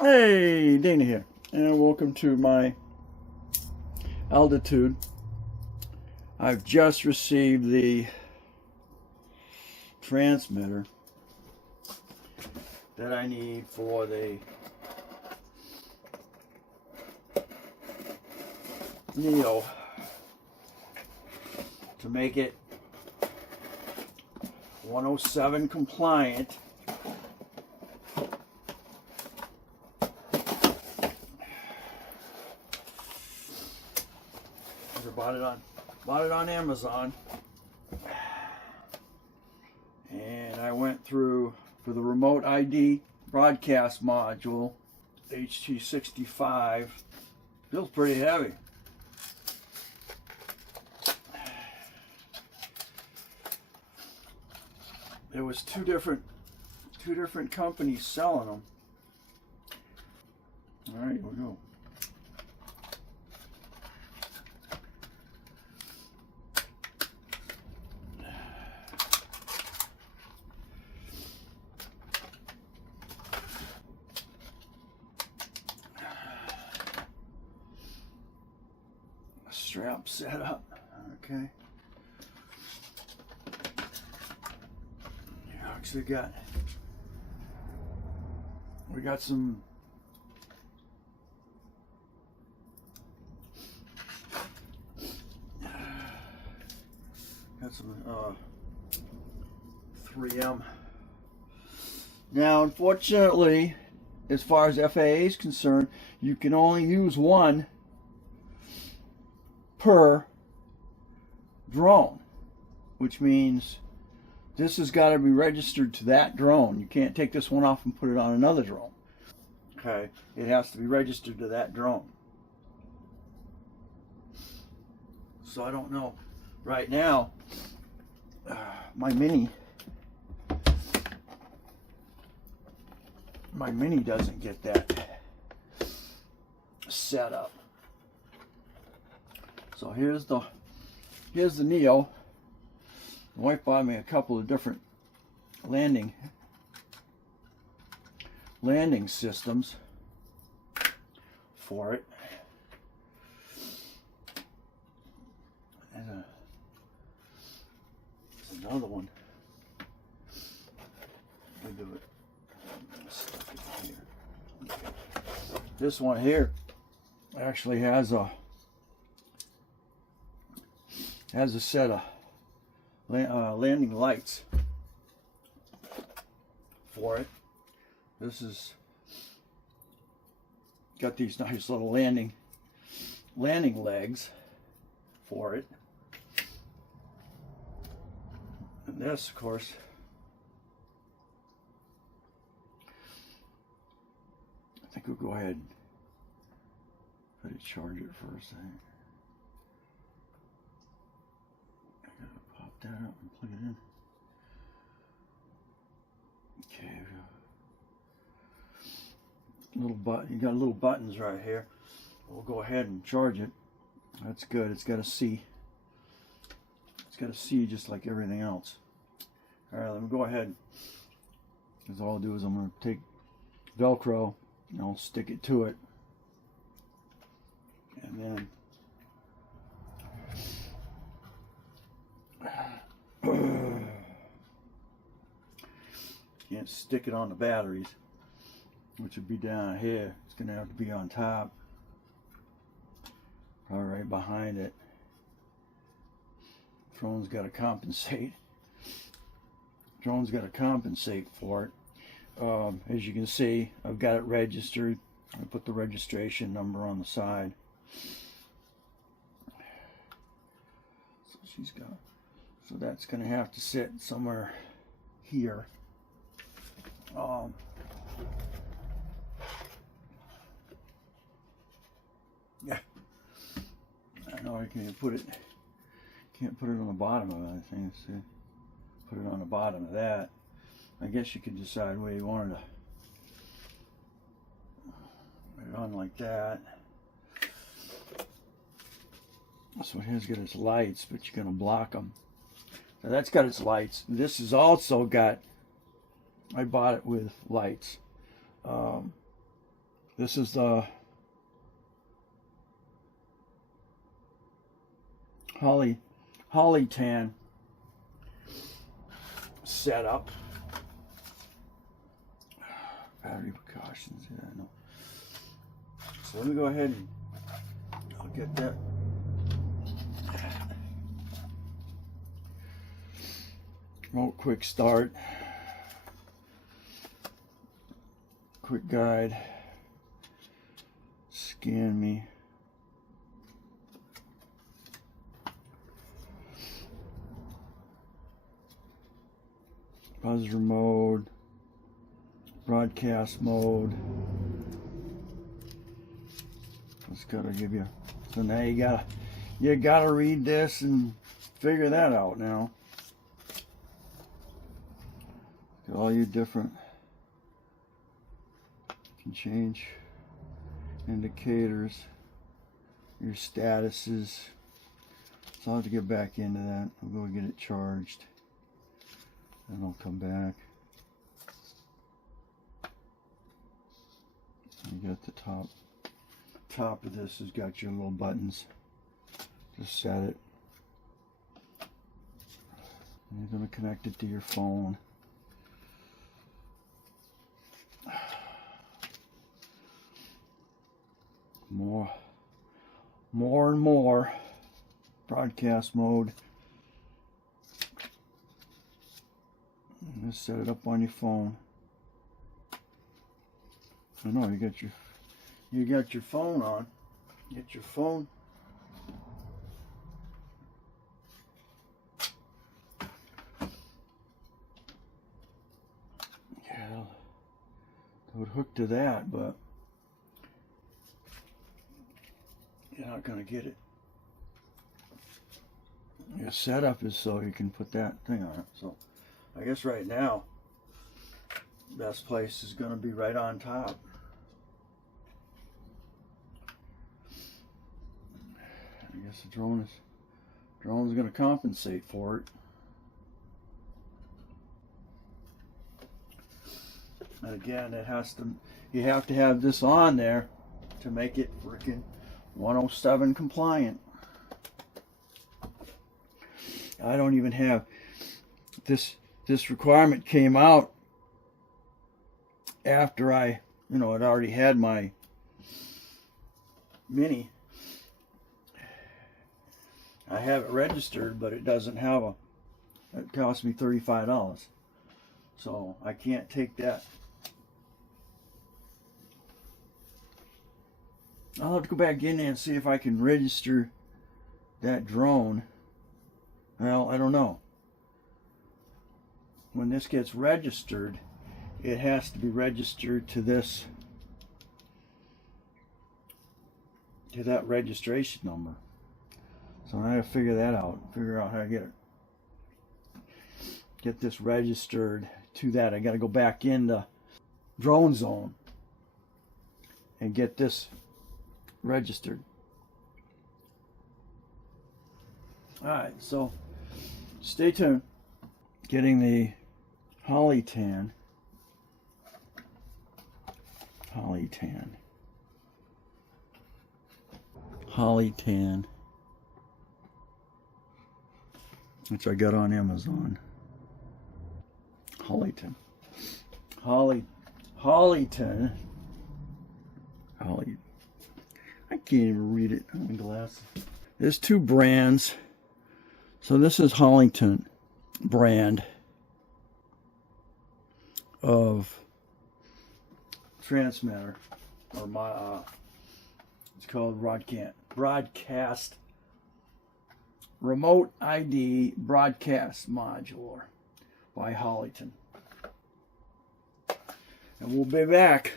Hey, Dana here, and welcome to my altitude. I've just received the transmitter that I need for the Neo to make it 107 compliant. Bought it on Amazon, and I went through for the remote ID broadcast module, HT65. Feels pretty heavy. There was two different companies selling them. All right, here we go. Strap set up. Okay. You actually we got some got some 3M. Now, unfortunately, as far as FAA is concerned, you can only use one per drone, which means this has got to be registered to that drone. You can't take this one off and put it on another drone. Okay, it has to be registered to that drone. So I don't know. Right now, my Mini doesn't get that set up. So here's the Neo. My wife bought me a couple of different landing systems for it. And there's another one. Let me do it. Stuck it here. Okay. This one here actually has a set of landing lights for it. This is got these nice little landing legs for it. And this, of course, I think we'll go ahead and try to charge it first. That up and plug it in. Okay. Little button. You got little buttons right here. We'll go ahead and charge it. That's good. It's got a C. It's got a C just like everything else. All right. Let me go ahead. Because all I'll do is I'm going to take Velcro and I'll stick it to it, and then can't stick it on the batteries, which would be down here. It's going to have to be on top, all right, behind it. Drone's got to compensate. Drone's got to compensate for it. As you can see, I've got it registered. I put the registration number on the side. So she's got. So that's going to have to sit somewhere here. Yeah, I know I can't put it on the bottom of it. I think put it on the bottom of that. I guess you could decide where you wanted to put it on, like that. So here's got its lights, but you're going to block them. Now that's got its lights. This has also got, I bought it with lights. This is the Hollytan setup. Battery precautions, yeah, I know. So let me go ahead and I'll get that. Remote quick start. Quick guide. Scan me. Buzzer mode. Broadcast mode. It's gotta give you. So now you gotta read this and figure that out now. All your different, you can change indicators, your statuses. So I'll have to get back into that. I'll go get it charged, and I'll come back. You got the top of this has got your little buttons. Just set it. And you're going to connect it to your phone. More and more broadcast mode. And just set it up on your phone. I know you got your phone on. Get your phone. Yeah, it would hook to that, but you're not going to get it. Your setup is so you can put that thing on it. So I guess right now, best place is going to be right on top. I guess the drone's going to compensate for it. And again, you have to have this on there to make it freaking 107 compliant. I don't even have this requirement came out after I, had already had my Mini. I have it registered, but it doesn't have it cost me $35. So I can't take that. I'll have to go back in there and see if I can register that drone. Well, I don't know. When this gets registered, it has to be registered to that registration number. So I have to figure that out. Figure out how to get this registered to that. I got to go back into Drone Zone and get this registered. Alright, so stay tuned. Getting the Hollytan. Which I got on Amazon. Hollytan. I can't even read it on my glasses. There's two brands. So this is Hollytan brand of transmitter, or it's called Broadcast Remote ID Broadcast Module by Hollytan. And we'll be back.